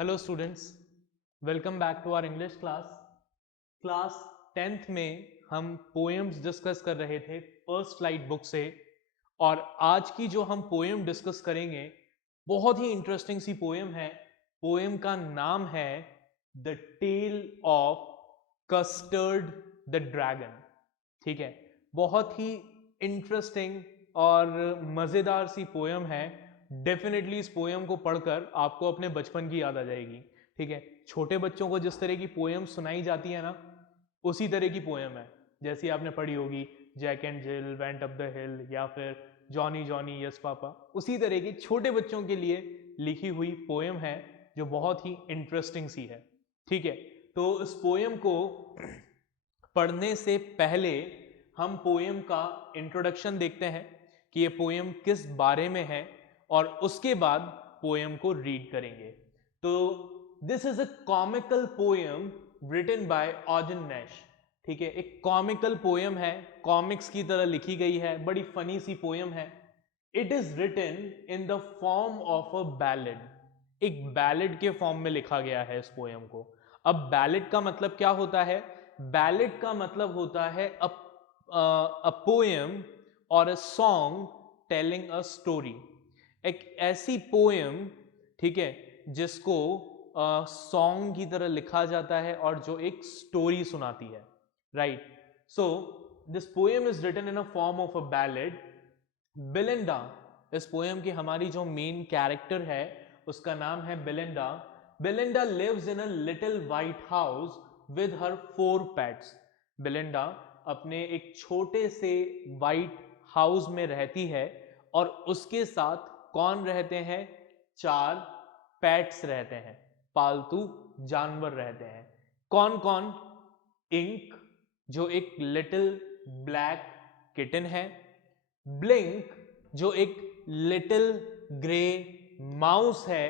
Hello students, welcome back to our English class 10th में हम poems discuss कर रहे थे फर्स्ट लाइट बुक से। और आज की जो हम पोएम डिस्कस करेंगे बहुत ही इंटरेस्टिंग सी पोएम है। पोएम का नाम है the tale of Custard the dragon. ठीक है, बहुत ही इंटरेस्टिंग और मज़ेदार सी पोएम है। डेफिनेटली इस पोएम को पढ़कर आपको अपने बचपन की याद आ जाएगी। ठीक है, छोटे बच्चों को जिस तरह की पोएम सुनाई जाती है ना, उसी तरह की पोएम है जैसी आपने पढ़ी होगी, Jack and Jill went up the hill, या फिर जॉनी जॉनी यस पापा। उसी तरह की छोटे बच्चों के लिए लिखी हुई पोएम है जो बहुत ही इंटरेस्टिंग सी है। ठीक है, तो इस पोएम को पढ़ने से पहले हम पोएम का इंट्रोडक्शन देखते हैं कि ये पोएम किस बारे में है, और उसके बाद पोएम को रीड करेंगे। तो this is a comical poem written by ऑजन नैश। ठीक है, एक कॉमिकल पोएम है, कॉमिक्स की तरह लिखी गई है, बड़ी फनी सी पोएम है। It is written in the form of a ballad. एक बैलेड के फॉर्म में लिखा गया है इस पोएम को। अब बैलेड का मतलब क्या होता है? बैलेड का मतलब होता है अ पोएम और a song telling a story. एक ऐसी पोएम, ठीक है, जिसको सॉन्ग की तरह लिखा जाता है और जो एक स्टोरी सुनाती है। Right, so this poem is written in a form of a ballad. Belinda, इस पोएम की हमारी जो मेन कैरेक्टर है उसका नाम है Belinda. Belinda lives in a little white house with her 4 pets. Belinda अपने एक छोटे से वाइट हाउस में रहती है और उसके साथ कौन रहते हैं? 4 पेट्स रहते हैं, पालतू जानवर रहते हैं। कौन कौन? इंक, जो एक लिटिल ब्लैक किटन है। ब्लिंक, जो एक लिटिल ग्रे माउस है।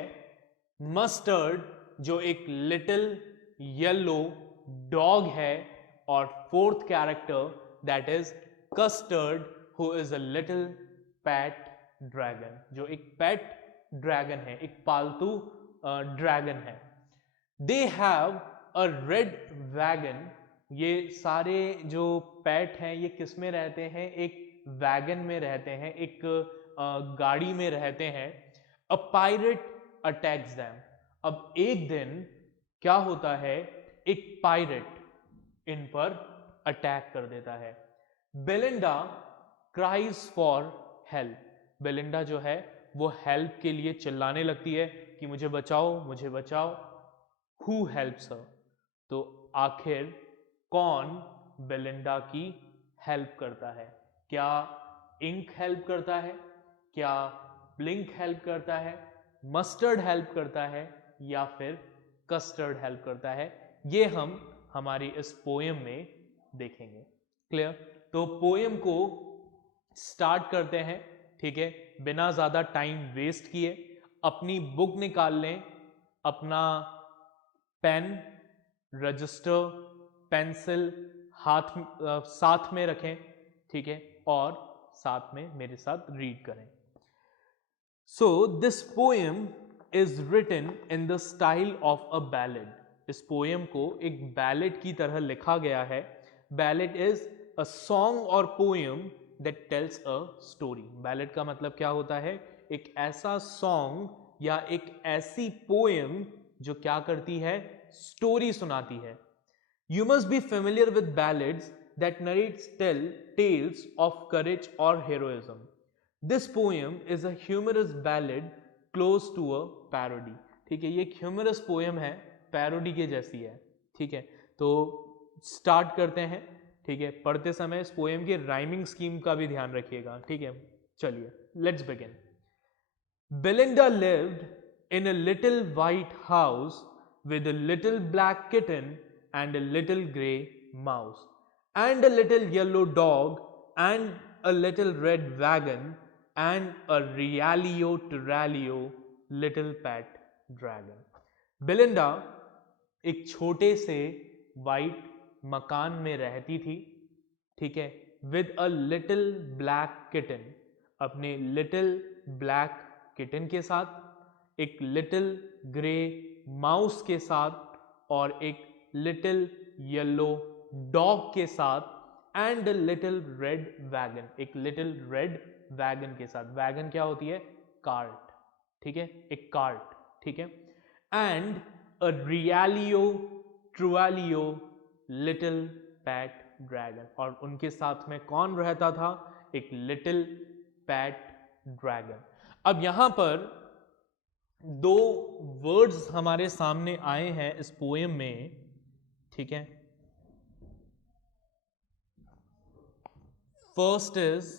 मस्टर्ड, जो एक लिटिल येलो डॉग है। और fourth character that is custard, who is a little pet dragon, जो एक पैट ड्रैगन है, एक पालतू ड्रैगन है। They have a red wagon. ये सारे जो पैट हैं ये किस में रहते हैं? एक वैगन में रहते हैं, एक गाड़ी में रहते हैं। अ पायरेट अटैक्स देम। अब एक दिन क्या होता है, एक पायरेट इन पर अटैक कर देता है। Belinda cries for help. Belinda जो है वो हेल्प के लिए चिल्लाने लगती है कि मुझे बचाओ, मुझे बचाओ। Who helps her? तो आखिर कौन बेलिंडा की हेल्प करता है? क्या इंक हेल्प करता है? क्या ब्लिंक हेल्प करता है? मस्टर्ड हेल्प करता है? या फिर कस्टर्ड हेल्प करता है? ये हम हमारी इस पोएम में देखेंगे। क्लियर? तो पोएम को स्टार्ट करते हैं। ठीक है, बिना ज्यादा टाइम वेस्ट किए अपनी बुक निकाल लें, अपना पेन, रजिस्टर, पेंसिल साथ में रखें। ठीक है, और साथ में मेरे साथ रीड करें। So this poem is written in the style of a ballad. इस पोएम को एक बैलेड की तरह लिखा गया है। बैलेड इज अ सॉन्ग और poem that tells a story. Ballad का मतलब क्या होता है? एक ऐसा सॉन्ग या एक ऐसी पोएम जो क्या करती है? स्टोरी सुनाती है। You must be familiar with ballads that narrates tales of courage or heroism. This poem is a humorous ballad close to a parody. ठीक है, ये एक humorous poem है, parody के जैसी है। ठीक है, तो start करते हैं। ठीक है, पढ़ते समय इस poem के rhyming scheme का भी ध्यान रखिएगा। ठीक है, चलिए, let's begin. Belinda lived in a little white house with a little black kitten and a little grey mouse, and a little yellow dog, and a little red wagon, and a realio terralio little pet dragon. Belinda एक छोटे से white मकान में रहती थी। ठीक है, with a little black kitten, अपने लिटिल ब्लैक किटन के साथ, एक लिटिल ग्रे माउस के साथ और एक लिटिल येलो डॉग के साथ and a little red wagon, एक लिटिल रेड वैगन के साथ। वैगन क्या होती है? कार्ट, ठीक है, एक कार्ट, ठीक है। And a realio trulio little pet dragon, और उनके साथ में कौन रहता था? एक लिटिल पैट ड्रैगन। अब यहां पर दो वर्ड्स हमारे सामने आए हैं इस पोएम में, ठीक है। फर्स्ट इज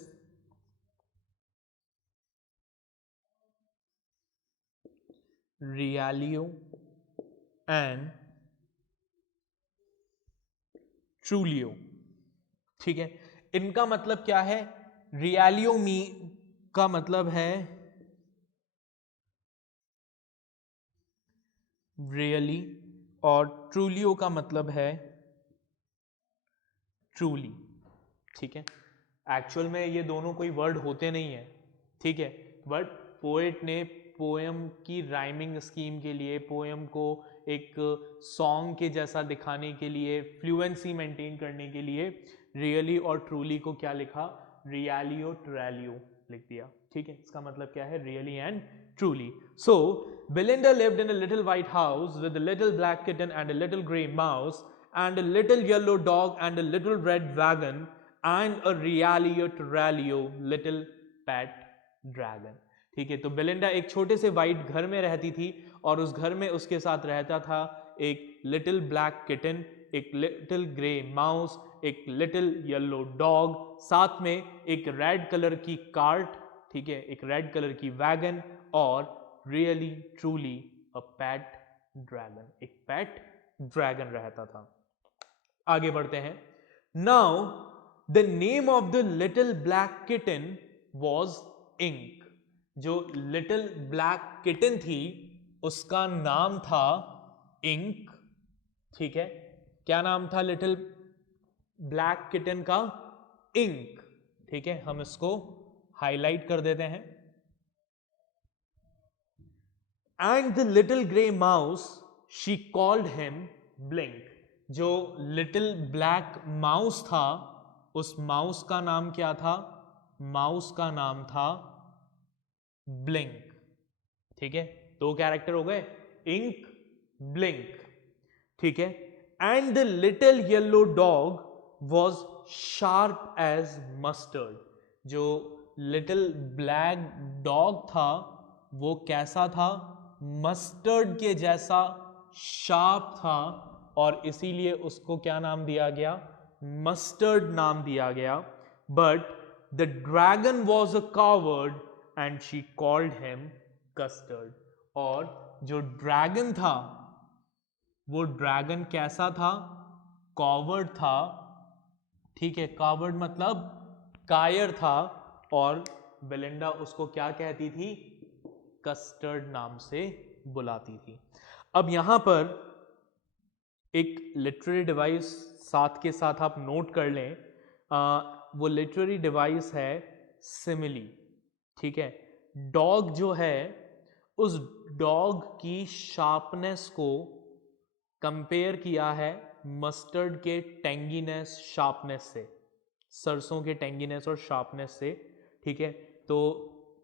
रियलियो एंड ट्रूलियो, ठीक है। इनका मतलब क्या है? रियलियो मी का मतलब है रियली, और ट्रूलियो का मतलब है ट्रूली, ठीक है। एक्चुअल में ये दोनों कोई वर्ड होते नहीं है, ठीक है, बट पोएट ने पोएम की राइमिंग स्कीम के लिए, पोएम को एक सॉन्ग के जैसा दिखाने के लिए, फ्लुएंसी मेंटेन करने के लिए रियली और ट्रूली को क्या लिखा? रियलियो ट्रैलियो लिख दिया, ठीक है। इसका मतलब क्या है? Really and truly. So Belinda lived in a little white house with a little black kitten and a little gray mouse and a little yellow dog and a little red wagon and a realio tralio little pet dragon, ठीक है। तो Belinda एक छोटे से white घर में रहती थी और उस घर में उसके साथ रहता था एक लिटिल ब्लैक किटन, एक लिटिल ग्रे माउस, एक लिटिल येलो डॉग, साथ में एक रेड कलर की कार्ट, ठीक है, एक रेड कलर की वैगन, और really truly a pet dragon, एक पैट ड्रैगन रहता था। आगे बढ़ते हैं। Now the name of the little black kitten was Ink. जो लिटिल ब्लैक किटन थी उसका नाम था इंक, ठीक है। क्या नाम था लिटिल ब्लैक किटन का? इंक, ठीक है। हम इसको हाईलाइट कर देते हैं। And the little grey mouse she called him blink. जो लिटिल ब्लैक माउस था उस माउस का नाम क्या था? माउस का नाम था ब्लिंक, ठीक है। दो कैरेक्टर हो गए, इंक, ब्लिंक, ठीक है। And the little yellow dog was sharp as Mustard. जो लिटिल ब्लैक डॉग था वो कैसा था? मस्टर्ड के जैसा शार्प था, और इसीलिए उसको क्या नाम दिया गया? मस्टर्ड नाम दिया गया। But the dragon was a coward and she called him custard. और जो ड्रैगन था वो ड्रैगन कैसा था? कॉवर्ड था, ठीक है। कॉवर्ड मतलब कायर था, और बेलिंडा उसको क्या कहती थी? कस्टर्ड नाम से बुलाती थी। अब यहां पर एक लिटरेरी डिवाइस साथ के साथ आप नोट कर लें। वो लिटरेरी डिवाइस है सिमिली, ठीक है। डॉग जो है उस डॉग की शार्पनेस को कंपेयर किया है मस्टर्ड के टेंगीनेस शार्पनेस से, सरसों के टेंगीनेस और शार्पनेस से, ठीक है। तो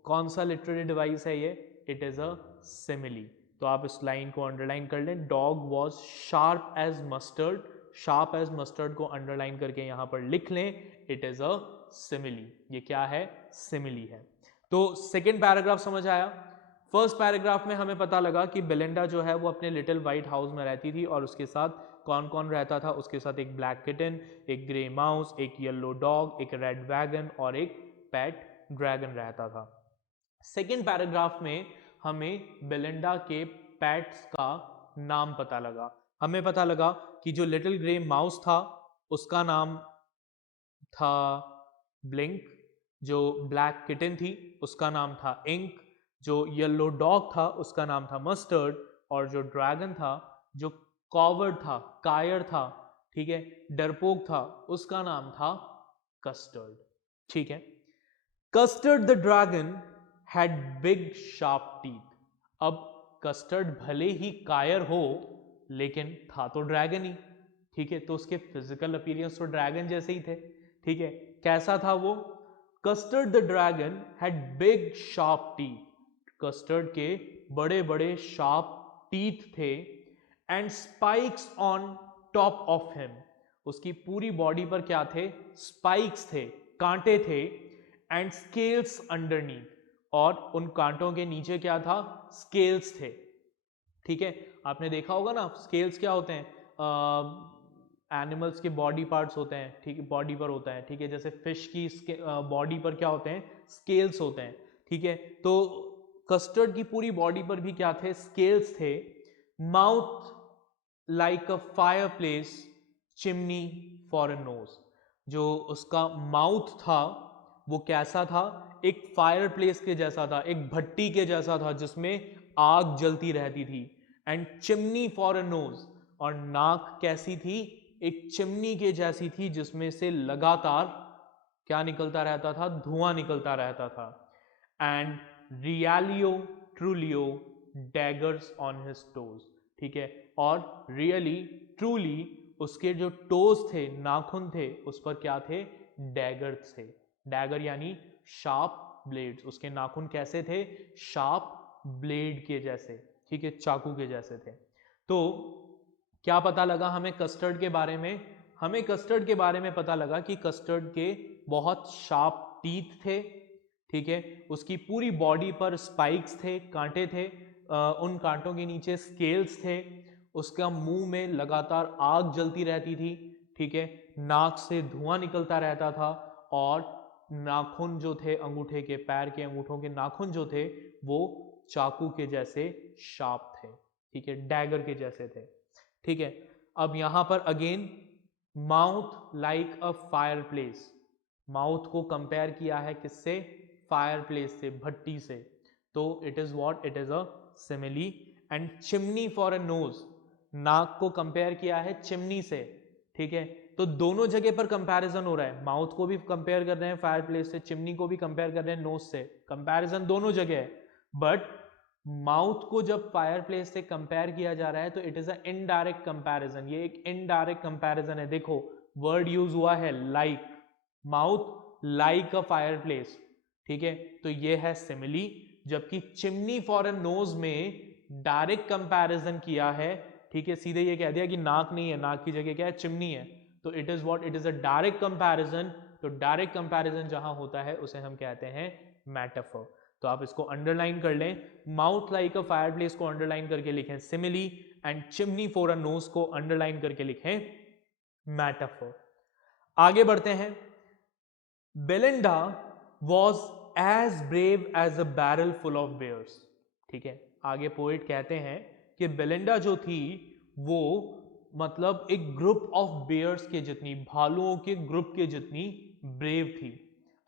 कौन सा लिटरेरी डिवाइस है ये? It is a simile. तो आप इस लाइन को अंडरलाइन कर लें, dog was sharp as Mustard. Sharp as Mustard को अंडरलाइन करके यहां पर लिख लें, इट इज अ सिमिली। ये क्या है? सिमिली है। तो सेकेंड पैराग्राफ समझ आया। फर्स्ट पैराग्राफ में हमें पता लगा कि बेलिंडा जो है वो अपने लिटिल वाइट हाउस में रहती थी और उसके साथ कौन कौन रहता था? उसके साथ एक ब्लैक किटन, एक ग्रे माउस, एक येलो डॉग, एक रेड वैगन और एक पैट ड्रैगन रहता था। सेकेंड पैराग्राफ में हमें बेलिंडा के पैट्स का नाम पता लगा। हमें पता लगा कि जो लिटिल ग्रे माउस था उसका नाम था ब्लिंक, जो ब्लैक किटन थी उसका नाम था इंक, जो येलो डॉग था उसका नाम था मस्टर्ड, और जो ड्रैगन था, जो कॉवर्ड था, कायर था, ठीक है, डरपोक था, उसका नाम था कस्टर्ड, ठीक है। Custard the dragon had big sharp teeth. अब कस्टर्ड भले ही कायर हो लेकिन था तो ड्रैगन ही, ठीक है, तो उसके फिजिकल अपीयरेंस तो ड्रैगन जैसे ही थे, ठीक है। कैसा था वो? Custard the dragon had big sharp teeth, custard के बड़े बड़े शार्प टीथ थे, and spikes on top of him, उसकी पूरी बॉडी पर क्या थे? स्पाइक्स थे, कांटे थे, एंड स्केल्स अंडरनीथ, और उन कांटों के नीचे क्या था? स्केल्स थे, ठीक है। आपने देखा होगा ना, स्केल्स क्या होते हैं? एनिमल्स के बॉडी पार्ट्स होते हैं, ठीक है, बॉडी पर होता है, ठीक है, जैसे फिश की बॉडी पर क्या होते हैं? स्केल्स होते हैं, ठीक है। तो कस्टर्ड की पूरी बॉडी पर भी क्या थे? स्केल्स थे। Mouth like a fire place, chimney for a knows, जो उसका माउथ था वो कैसा था? एक फायर प्लेस के जैसा था, एक भट्टी के जैसा था जिसमें आग जलती रहती थी। And chimney for a knows, और नाक कैसी थी? एक चिमनी के जैसी थी जिसमें से लगातार क्या निकलता रहता था? धुआं निकलता रहता था। And रियलियो ट्रूलियो daggers on his toes, ठीक है, और रियली ट्रूली उसके जो टोज थे, नाखून थे, उस पर क्या थे? डैगर थे। डैगर यानी शार्प ब्लेड्स, उसके नाखून कैसे थे? शार्प ब्लेड के जैसे, ठीक है, चाकू के जैसे थे। तो क्या पता लगा हमें कस्टर्ड के बारे में? हमें कस्टर्ड के बारे में पता लगा कि कस्टर्ड के बहुत शार्प टीथ थे, ठीक है, उसकी पूरी बॉडी पर स्पाइक्स थे, कांटे थे, उन कांटों के नीचे स्केल्स थे, उसका मुंह में लगातार आग जलती रहती थी, ठीक है, नाक से धुआं निकलता रहता था, और नाखून जो थे अंगूठे के, पैर के अंगूठों के नाखून जो थे वो चाकू के जैसे शार्प थे, ठीक है, डैगर के जैसे थे, ठीक है। अब यहां पर again mouth like a fire place, mouth को कंपेयर किया है किससे? फायर प्लेस से, भट्टी से, तो it is what? It is a simile. And chimney for a knows, नाक को कंपेयर किया है चिमनी से, ठीक है, तो दोनों जगह पर कंपैरिजन हो रहा है, माउथ को भी कंपेयर कर रहे हैं फायर प्लेस से, चिमनी को भी कंपेयर कर रहे हैं नोज से, कंपैरिजन दोनों जगह है। बट माउथ को जब फायर प्लेस से कंपेयर किया जा रहा है तो it is a indirect comparison, ये एक इनडायरेक्ट कंपैरिजन है। देखो वर्ड यूज हुआ है like, mouth like a fire place, ठीक है, तो ये है सिमिली। जबकि चिमनी फॉर अ नोज में डायरेक्ट कंपैरिजन किया है, ठीक है, सीधे ये कह दिया कि नाक नहीं है, नाक की जगह क्या है? चिमनी है, तो it is what? It is a direct comparison. तो डायरेक्ट कंपैरिजन जहां होता है उसे हम कहते हैं मेटाफर। तो आप इसको अंडरलाइन कर लें, mouth like a fireplace को अंडरलाइन करके लिखें simile, and chimney for a nose को अंडरलाइन करके लिखें मेटाफर। आगे बढ़ते हैं। Belinda was as brave as a barrel full of bears, ठीक है, आगे पोएट कहते हैं कि बेलिंडा जो थी वो मतलब एक ग्रुप ऑफ बेयर्स के जितनी, भालुओं के ग्रुप के जितनी ब्रेव थी।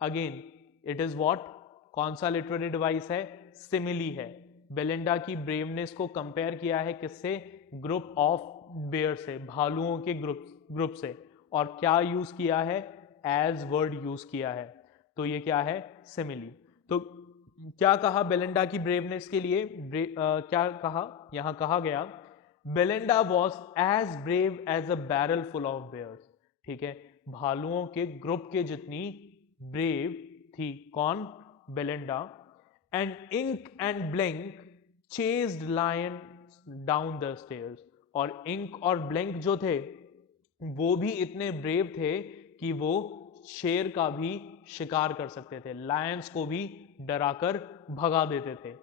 Again it is what? कौन सा लिटरेरी डिवाइस है? सिमिली है। बेलिंडा की ब्रेवनेस को कंपेयर किया है किससे? ग्रुप ऑफ बेयर से, भालुओं के ग्रुप से, और क्या यूज किया है? एज वर्ड यूज किया है, तो ये क्या है? सिमिली। तो क्या कहा बेलिंडा की ब्रेवनेस के लिए? क्या कहा? यहां कहा गया Belinda was as brave as a barrel full of bears, ठीक है, भालुओं के ग्रुप के जितनी ब्रेव थी। कौन? Belinda. And Ink and Blink chased lion down the stairs, और इंक और ब्लिंक जो थे वो भी इतने ब्रेव थे कि वो शेर का भी शिकार कर सकते थे, लायंस को भी डराकर भगा देते थे।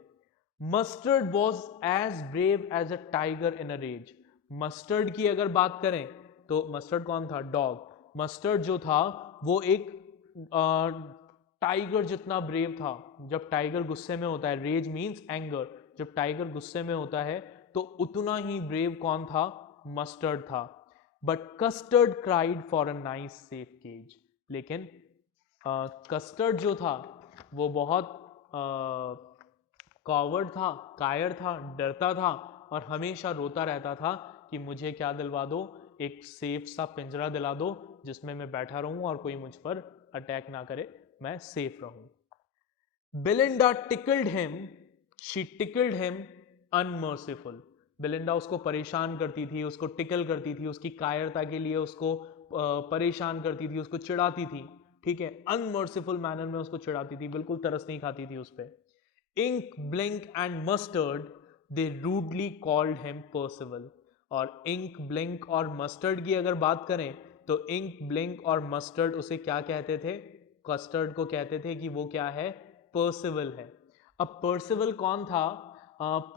Mustard was as brave as a tiger in a rage, Mustard की अगर बात करें तो मस्टर्ड कौन था? डॉग। मस्टर्ड जो था वो एक टाइगर जितना ब्रेव था। जब टाइगर गुस्से में होता है, रेज मीन्स एंगर, जब टाइगर गुस्से में होता है तो उतना ही ब्रेव कौन था? मस्टर्ड था। But Custard cried for a nice safe cage, लेकिन कस्टर्ड जो था वो बहुत कॉवर्ड था, कायर था, डरता था, और हमेशा रोता रहता था कि मुझे क्या दिलवा दो? एक सेफ सा पिंजरा दिला दो जिसमें मैं बैठा रहूं और कोई मुझ पर अटैक ना करे, मैं सेफ रहूं। Belinda tickled him, she tickled him unmerciful. Belinda उसको परेशान करती थी, उसको टिकल करती थी, उसकी कायरता के लिए उसको परेशान करती थी, उसको चिढ़ाती थी, ठीक है, अनमर्सीफुल मैनर में उसको चिढ़ाती थी, बिल्कुल तरस नहीं खाती थी उस पर। Ink, Blink and Mustard they rudely called him Percival. और इंक, ब्लिंक और मस्टर्ड की अगर बात करें तो इंक, ब्लिंक और मस्टर्ड उसे क्या कहते थे? कस्टर्ड को कहते थे कि वो क्या है? पर्सिवल है। अब पर्सिवल कौन था?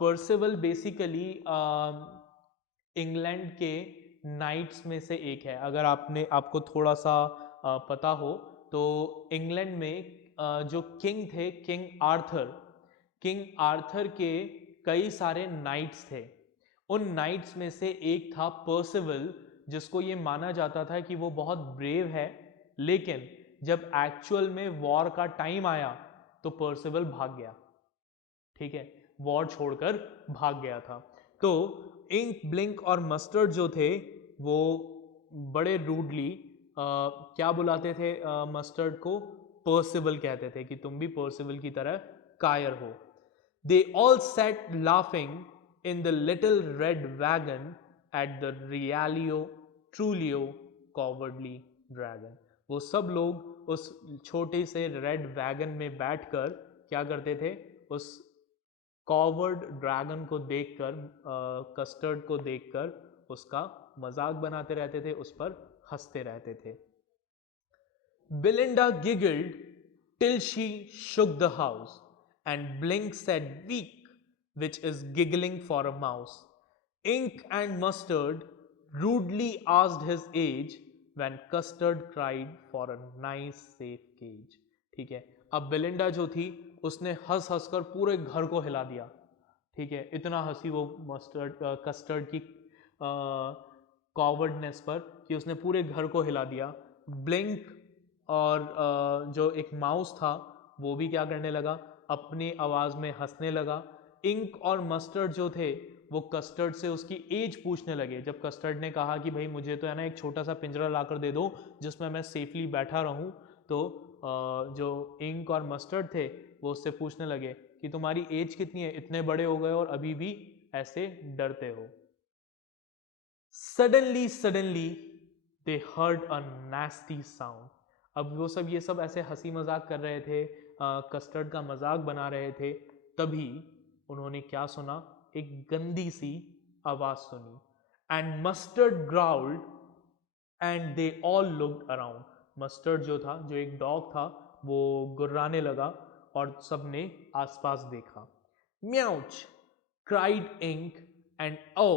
पर्सिवल बेसिकली इंग्लैंड के नाइट्स में से एक है। अगर आपको थोड़ा सा पता हो तो इंग्लैंड में जो किंग थे, किंग आर्थर के कई सारे नाइट्स थे। उन नाइट्स में से एक था पर्सिवल, जिसको ये माना जाता था कि वो बहुत ब्रेव है, लेकिन जब एक्चुअल में वॉर का टाइम आया तो पर्सिवल भाग गया, ठीक है, वॉर छोड़कर भाग गया था। तो इंक, ब्लिंक और मस्टर्ड जो थे वो बड़े रूडली क्या बुलाते थे मस्टर्ड को? पर्सिवल कहते थे कि तुम भी पर्सिवल की तरह कायर हो। They all set laughing in the little red wagon at the रियलियो ट्रूलियो cowardly dragon. वो सब लोग उस छोटे से रेड वैगन में बैठकर क्या करते थे? उस कॉवर्ड ड्रैगन को देखकर, कस्टर्ड को देखकर उसका मजाक बनाते रहते थे, उस पर हंसते रहते थे। Belinda giggled till she shook the house, and Blink said weak, which is giggling for a mouse. Ink and Mustard rudely asked his age when Custard cried for a nice safe cage. ठीक है, अब Belinda जो थी उसने हंस हंस कर पूरे घर को हिला दिया, ठीक है, इतना हंसी वो कस्टर्ड की कॉवर्डनेस पर कि उसने पूरे घर को हिला दिया। ब्लिंक और जो एक माउस था वो भी क्या करने लगा? अपनी आवाज़ में हंसने लगा। इंक और मस्टर्ड जो थे वो कस्टर्ड से उसकी एज पूछने लगे। जब कस्टर्ड ने कहा कि भाई मुझे तो है ना एक छोटा सा पिंजरा लाकर दे दो जिसमें मैं सेफली बैठा रहूं, तो जो इंक और मस्टर्ड थे वो उससे पूछने लगे कि तुम्हारी एज कितनी है, इतने बड़े हो गए और अभी भी ऐसे डरते हो। Suddenly they heard a nasty sound. अब वो सब ये सब ऐसे हंसी मजाक कर रहे थे, कस्टर्ड का मजाक बना रहे थे, तभी उन्होंने क्या सुना? एक गंदी सी आवाज सुनी। And Mustard growled and they all looked around. Mustard जो था, जो एक डॉग था, वो गुर्राने लगा और सबने आसपास देखा। Meowch cried Ink and oh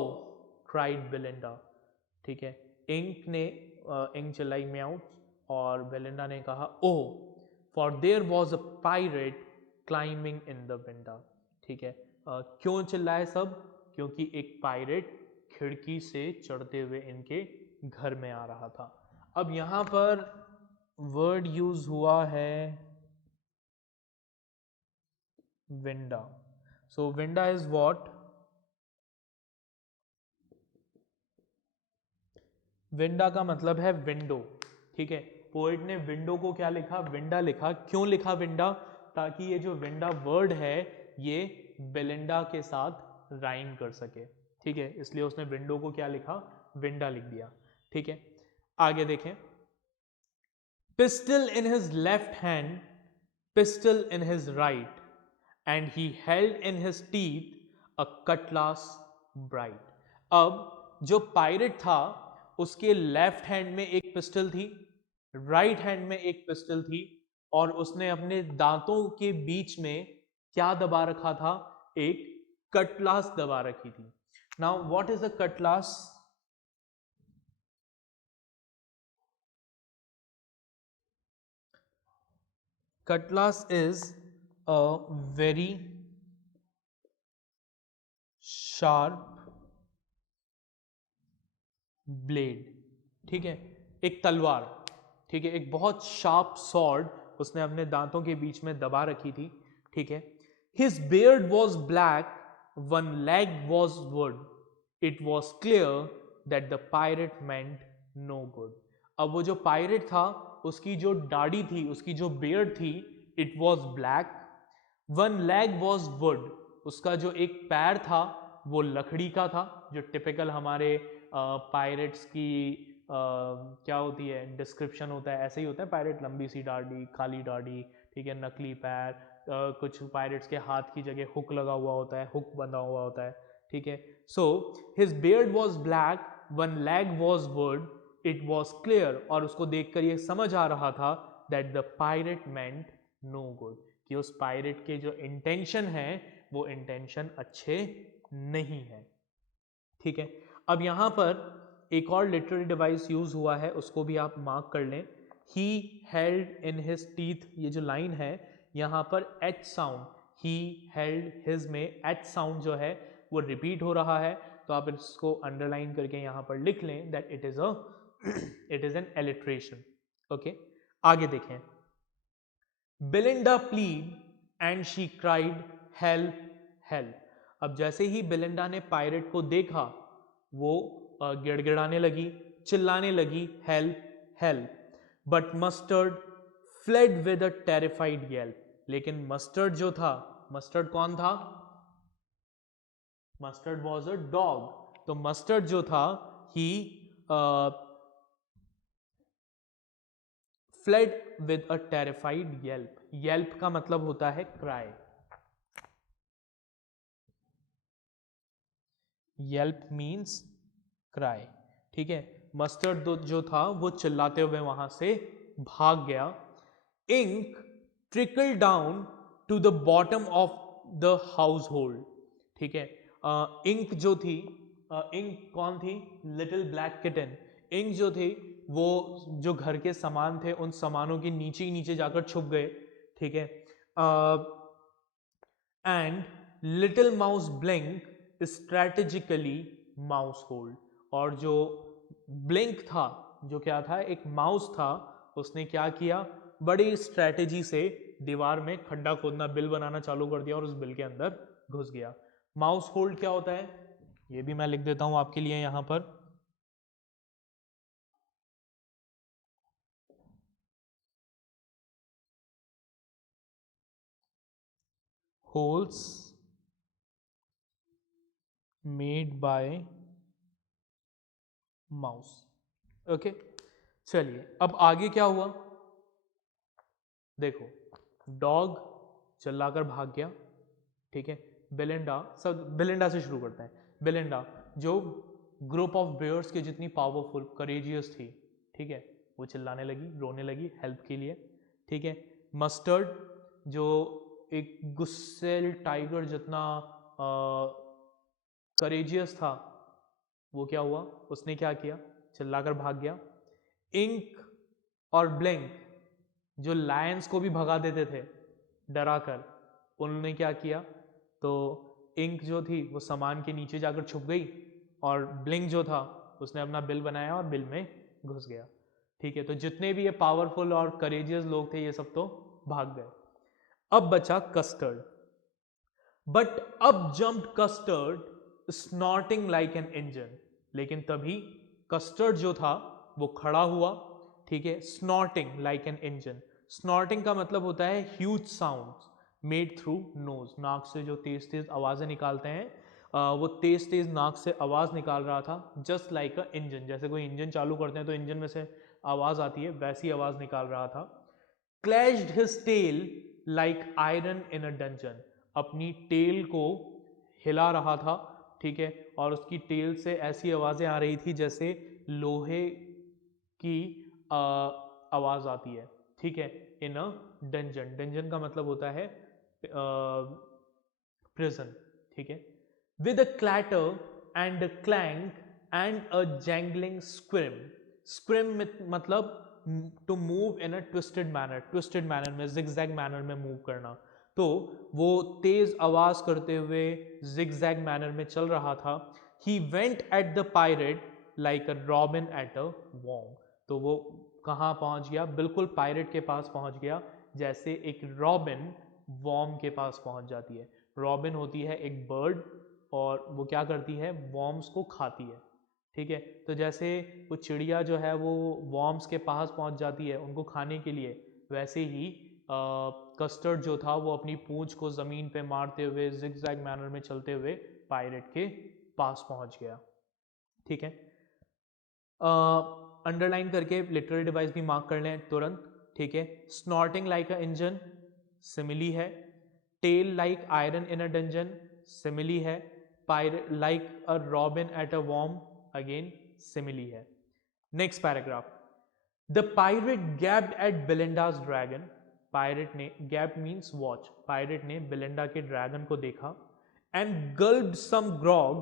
cried Belinda. ठीक है, इंक चिल्लाई म्याउच और बेलिंडा ने कहा oh, for there was a pirate climbing in the window. ठीक है, क्यों चिल्लाए सब? क्योंकि एक पायरेट खिड़की से चढ़ते हुए इनके घर में आ रहा था। अब यहां पर वर्ड यूज हुआ है विंडा। सो विंडा इज व्हाट? विंडा का मतलब है विंडो। ठीक है, पोएट ने विंडो को क्या लिखा? विंडा लिखा। क्यों लिखा विंडा? ताकि ये जो विंडा वर्ड है ये बेलिंडा के साथ राइम कर सके। ठीक है, इसलिए उसने विंडो को क्या लिखा? विंडा लिख दिया। ठीक है, आगे देखें। Pistol in his left hand, pistol in his right, and he held in his teeth a Cutlass bright. अब जो पायरेट था उसके लेफ्ट हैंड में एक पिस्टल थी, राइट हैंड में एक पिस्टल थी, और उसने अपने दांतों के बीच में क्या दबा रखा था? एक कटलास दबा रखी थी। Now what is a Cutlass? Cutlass is a very sharp blade. ठीक है, एक तलवार। ठीक है, एक बहुत शार्प सॉर्ड उसने अपने दांतों के बीच में दबा रखी थी। ठीक है, his beard was black, one leg was wood, it was clear that the pirate meant no good. अब वो जो पायरेट था उसकी जो दाढ़ी थी, उसकी जो बियर्ड थी, it was black, one leg was would, उसका जो एक पैर था वो लकड़ी का था, जो टिपिकल हमारे पायरेट्स की क्या होती है डिस्क्रिप्शन होता है, ऐसे ही होता है पायरेट, लंबी सी दाढ़ी, काली दाढ़ी, ठीक है, नकली पैर, कुछ पायरेट्स के हाथ की जगह हुक लगा हुआ होता है, हुक बंधा हुआ होता है, ठीक है। So his beard was black, one leg was wood, it was clear, और उसको देखकर ये समझ आ रहा था that the pirate meant no good, कि उस पायरेट के जो इंटेंशन है वो इंटेंशन अच्छे नहीं है, ठीक है। अब यहां पर एक और लिटरेरी डिवाइस यूज हुआ है, उसको भी आप मार्क कर लें। He held in his teeth, ये जो लाइन है यहां पर H sound, he held his में एच साउंड जो है वो रिपीट हो रहा है, तो आप इसको अंडरलाइन करके यहां पर लिख लें that it is an alliteration. Okay, आगे देखें। Belinda pleaded and she cried help help. अब जैसे ही बिलिंडा ने पायरेट को देखा वो गिड़गिड़ाने लगी, चिल्लाने लगी help help, but Mustard fled with a terrified yelp. लेकिन मस्टर्ड जो था, मस्टर्ड कौन था? मस्टर्ड वॉज अ डॉग, तो मस्टर्ड जो था he fled with a terrified yelp. Yelp का मतलब होता है क्राई, येल्प मीन्स क्राई, ठीक है। मस्टर्ड जो था वो चिल्लाते हुए वहां से भाग गया। Ink trickle down to the bottom of the household, ठीक है। इंक जो थी, इंक कौन थी? Little black kitten. इंक जो थी वो जो घर के सामान थे उन सामानों के नीचे ही नीचे जाकर छुप गए, ठीक है। And little mouse blink strategically mouse hold, और जो ब्लिंक था, जो क्या था, एक माउस था, उसने क्या किया, बड़ी स्ट्रेटेजी से दीवार में खड्डा खोदना, बिल बनाना चालू कर दिया और उस बिल के अंदर घुस गया। माउस होल्ड क्या होता है ये भी मैं लिख देता हूं आपके लिए यहां पर। Holes made by mouse. Okay, चलिए अब आगे क्या हुआ देखो। डॉग चिल्लाकर भाग गया, ठीक है। बेलिंडा, सब बेलिंडा से शुरू करते हैं। बेलिंडा जो ग्रुप ऑफ बेयर्स के जितनी पावरफुल करेजियस थी, ठीक है, वो चिल्लाने लगी, रोने लगी हेल्प के लिए, ठीक है। मस्टर्ड जो एक गुस्सेल टाइगर जितना करेजियस था, वो क्या हुआ, उसने क्या किया, चिल्लाकर भाग गया। इंक और ब्लिंक जो लायंस को भी भगा देते थे डराकर, उन्होंने क्या किया, तो इंक जो थी वो सामान के नीचे जाकर छुप गई, और ब्लिंक जो था उसने अपना बिल बनाया और बिल में घुस गया, ठीक है। तो जितने भी ये पावरफुल और करेजियस लोग थे ये सब तो भाग गए। अब बचा कस्टर्ड, बट अब jumped custard snorting like an engine. लेकिन तभी कस्टर्ड जो था वो खड़ा हुआ, ठीक है, snorting like an engine. Snorting का मतलब होता है huge sound made through nose, नाक से जो तेज तेज आवाजें निकालते हैं, वो तेज तेज नाक से आवाज निकाल रहा था, जस्ट लाइक अ इंजन, जैसे कोई इंजन चालू करते हैं तो इंजन में से आवाज आती है, वैसी आवाज निकाल रहा था। Clashed his tail like iron in a dungeon, अपनी टेल को हिला रहा था, ठीक है, और उसकी टेल से ऐसी आवाजें आ रही थी जैसे लोहे की आवाज आती है, ठीक है, इन अ डंजन। डंजन का मतलब होता है प्रिजन, ठीक है। With a clatter and a clank and a jangling squirm. Squirm मतलब to move in a twisted manner, twisted manner में, जिगजैग मैनर में मूव करना, तो वो तेज आवाज करते हुए जिगजैग मैनर में चल रहा था। He went at the pirate like a robin at a worm, तो वो कहाँ पहुंच गया, बिल्कुल पायरेट के पास पहुंच गया, जैसे एक रॉबिन वॉर्म के पास पहुंच जाती है। रॉबिन होती है एक बर्ड, और वो क्या करती है, वॉर्म्स को खाती है, ठीक है। तो जैसे वो चिड़िया जो है वो वॉर्म्स के पास पहुंच जाती है उनको खाने के लिए, वैसे ही कस्टर्ड जो था वो अपनी पूंछ को ज़मीन पे मारते हुए जिगजैग मैनर में चलते हुए पायरेट के पास पहुंच गया। ठीक है, अंडरलाइन करके लिटरल डिवाइस भी मार्क कर लें तुरंत। ठीक है, snorting like a engine, simile है। Tail like iron in a dungeon, simile है। Pirate like a robin at a worm, again simile है। Next paragraph, the pirate gaped at Belinda's dragon, pirate ने, gape means watch, pirate ने Belinda के dragon को देखा। And gulped some grog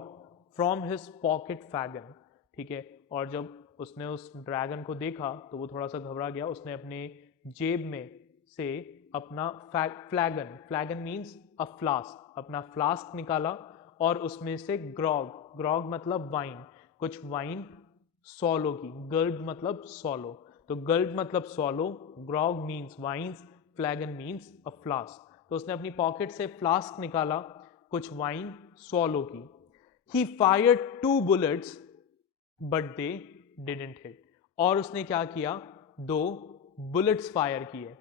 from his pocket flagon, ठीक है, और जब उसने उस ड्रैगन को देखा तो वो थोड़ा सा घबरा गया। उसने अपने जेब में से अपना फ्लैगन, फ्लैगन मीन्स अ फ्लास्क, अपना फ्लास्क निकाला और उसमें से ग्रॉग, ग्रॉग मतलब वाइन, कुछ वाइन सॉलो की, गल्ड मतलब सॉलो, तो गल्ड मतलब swallow, grog means wines, flagon means a flask. तो उसने अपनी पॉकेट से फ्लास्क निकाला कुछ वाइन सॉलो की। ही fired 2 bullets but they didn't hit, और उसने क्या किया, 2 बुलेट्स फायर किए,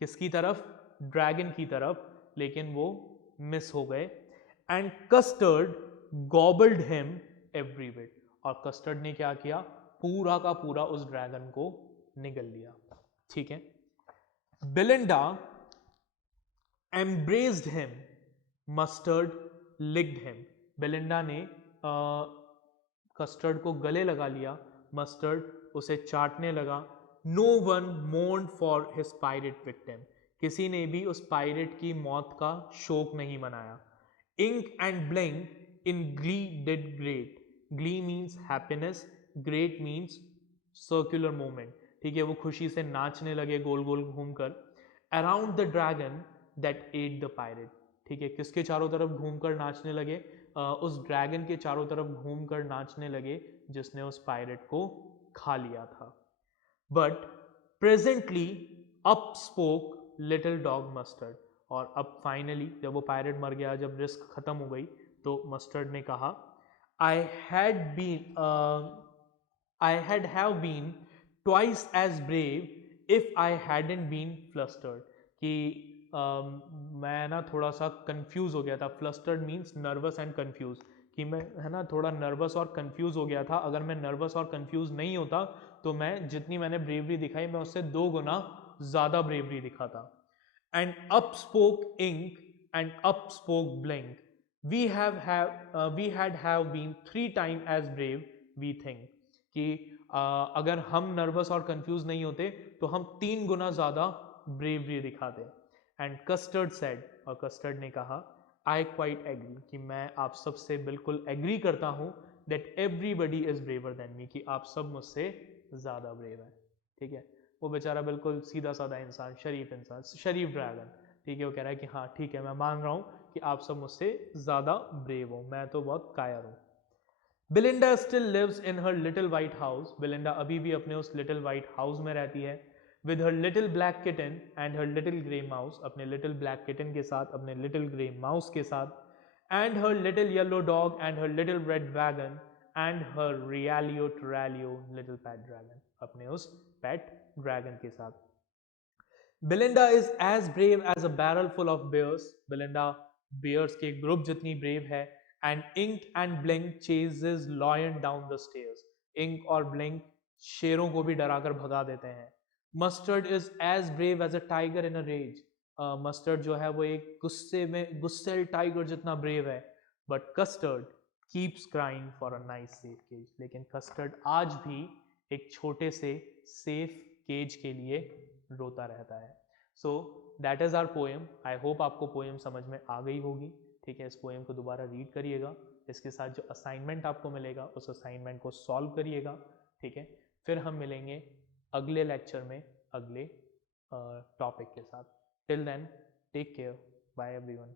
किसकी तरफ, ड्रैगन की तरफ, लेकिन वो मिस हो गए। And custard गॉबल्ड him every bit, और कस्टर्ड ने क्या किया, पूरा का पूरा उस ड्रैगन को निगल लिया। ठीक है, Belinda embraced him, Mustard licked him, Belinda ने कस्टर्ड को गले लगा लिया, मस्टर्ड उसे चाटने लगा। No one mourn for his pirate victim, किसी ने भी उस पायरेट की मौत का शोक नहीं मनाया। Ink and Blink in glee did gyrate, glee means happiness, gyrate means circular movement, ठीक है, वो खुशी से नाचने लगे गोल गोल घूमकर। Around the dragon that at the pirate, ठीक है, किसके चारों तरफ घूमकर नाचने लगे, उस ड्रैगन के चारों तरफ घूमकर नाचने लगे जिसने उस पायरेट को खा लिया था। But presently up spoke little dog mustard, और अब फाइनली जब वो पायरेट मर गया, जब रिस्क खत्म हो गई, तो मस्टर्ड ने कहा, I had have been twice as brave if I hadn't been flustered, कि मैं ना थोड़ा सा कंफ्यूज हो गया था, flustered means nervous and confuse, कि मैं है ना थोड़ा नर्वस और कंफ्यूज हो गया था। अगर मैं नर्वस और कंफ्यूज नहीं होता तो मैं जितनी मैंने ब्रेवरी दिखाई मैं उससे 2 गुना ज़्यादा ब्रेवरी दिखाता। And up spoke Ink and up spoke Blink, we had have been 3 time as brave we think, कि अगर हम नर्वस और कंफ्यूज नहीं होते तो हम 3 गुना ज़्यादा ब्रेवरी दिखाते। एंड कस्टर्ड सेड, और कस्टर्ड ने कहा, आई क्वाइट एग्री, कि मैं आप सब से बिल्कुल एग्री करता हूँ, that everybody is braver than me, कि आप सब मुझसे ज़्यादा ब्रेव हैं। ठीक है, वो बेचारा बिल्कुल सीधा साधा इंसान, शरीफ ड्रैगन, ठीक है, वो कह रहा है कि हाँ ठीक है, मैं मान रहा हूँ कि आप सब मुझसे ज़्यादा ब्रेव हो, मैं तो बहुत कायर हूँ। Belinda still lives in her little white house, बेलिंडा अभी भी अपने उस लिटिल वाइट हाउस में रहती है। With her little black kitten and her little grey mouse, अपने लिटिल ब्लैक किटन के साथ, अपने लिटिल ग्रे माउस के साथ। And her little yellow dog and her little red wagon and her realio trulio little pet dragon, अपने उस pet dragon के साथ। Belinda is as brave as a barrel full of bears, Belinda bears के group जितनी brave है। And Ink and blink ceases lion down the stairs, Ink और Blink शेरों को भी डराकर भगा देते हैं। Mustard is as brave as a tiger in a rage, Mustard जो है वो एक गुस्सेल टाइगर जितना ब्रेव है। But Custard keeps crying for a nice safe cage, लेकिन कस्टर्ड आज भी एक छोटे से सेफ केज के लिए रोता रहता है। So that is our poem. I hope आपको पोएम समझ में आ गई होगी। ठीक है, इस पोएम को दोबारा रीड करिएगा, इसके साथ जो असाइनमेंट आपको मिलेगा उस असाइनमेंट को सॉल्व करिएगा। ठीक है, फिर हम मिलेंगे अगले लेक्चर में अगले टॉपिक के साथ। Till then take care, bye everyone.